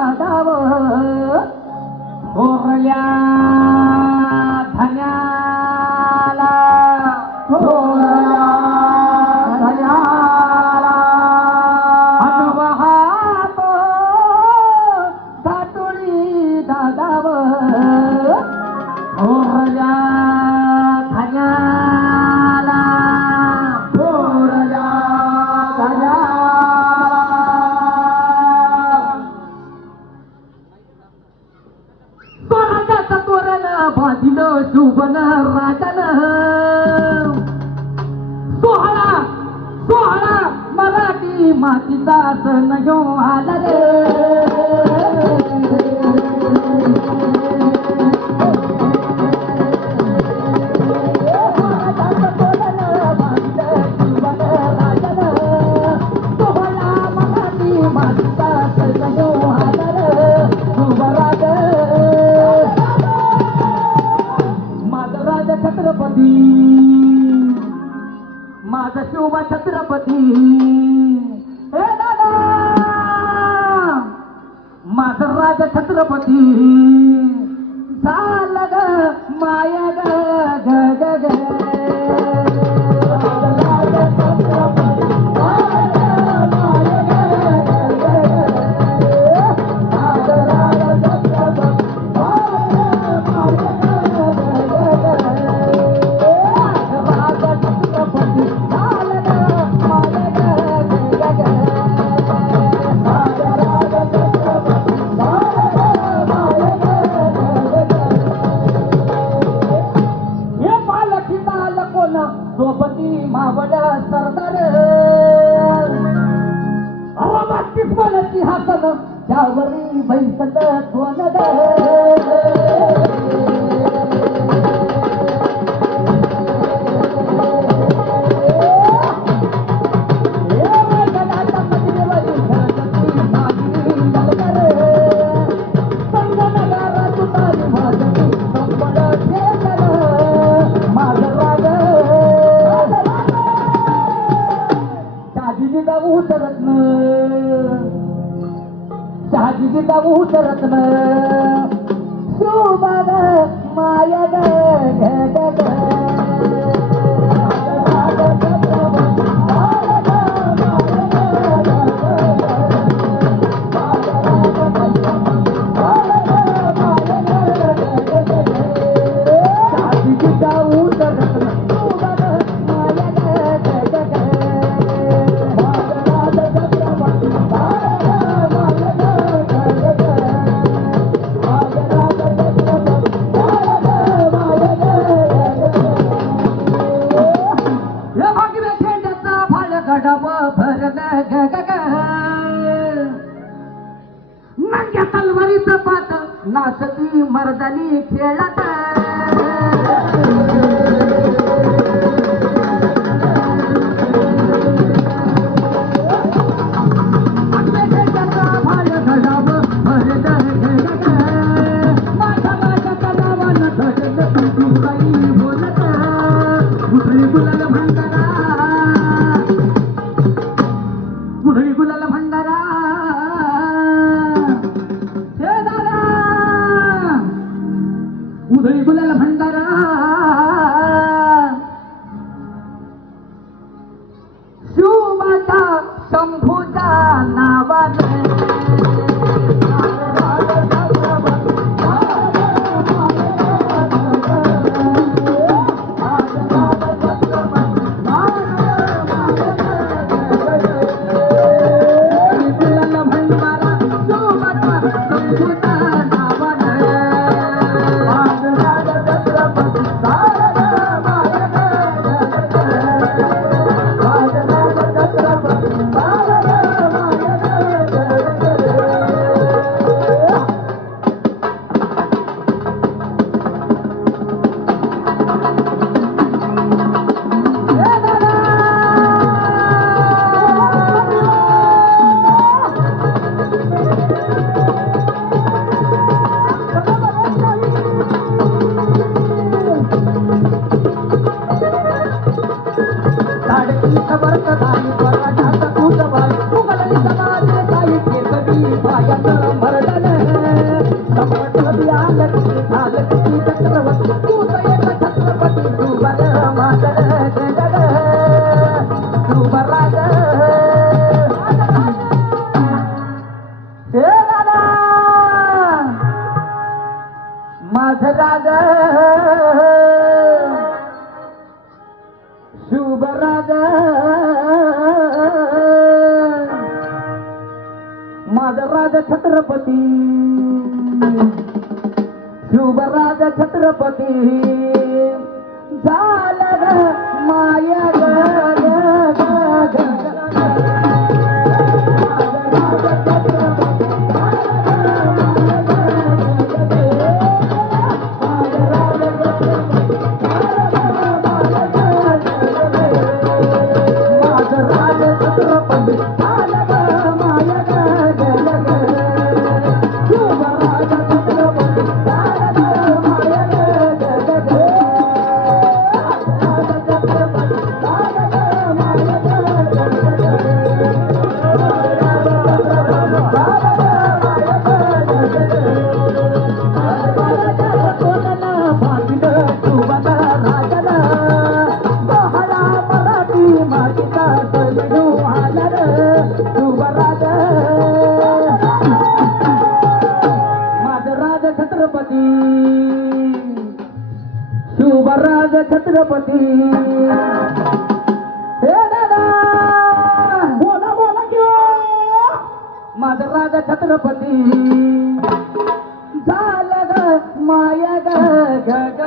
दादाव थोरल्या धन्याला थोरल्या धन्याला अनवहातो दाटोळी दादाव थोरल्या धन्याला थोरल्या धन्याला बांधिलं शुभन राजानं सोहळा सोहळा मराठी मातीचा सण घेऊन आला रे सोहळा मराठी मातीचा सण घेऊन आला रे शुभराज छत्रपती माझा शोभा छत्रपती हे दादा माझा राजा छत्रपती झालं ग माया ग ग ग सोबती मावड सरदार अवाबातीस बनती हासन त्यावरी बैसत सोनद शहाजीची दाऊ रत्न शोभाग माया ग ग ग शहाजीची दाऊ रत्न नंग्या तलवारीचं पाट नाचती मर्दानी खेळत गुलाल भंडारा हे दादा उधळी गुलाल भंडारा शिवमाता शंभूच्या नावाने मरदा दादा माझ राग शुभ राग माझ राज छत्रपती शुभ राज छत्रपती झालं ग माया ग शुभराज छत्रपती हे दादा बोला बोला किंवा माझा राजा छत्रपती झालं ग माया ग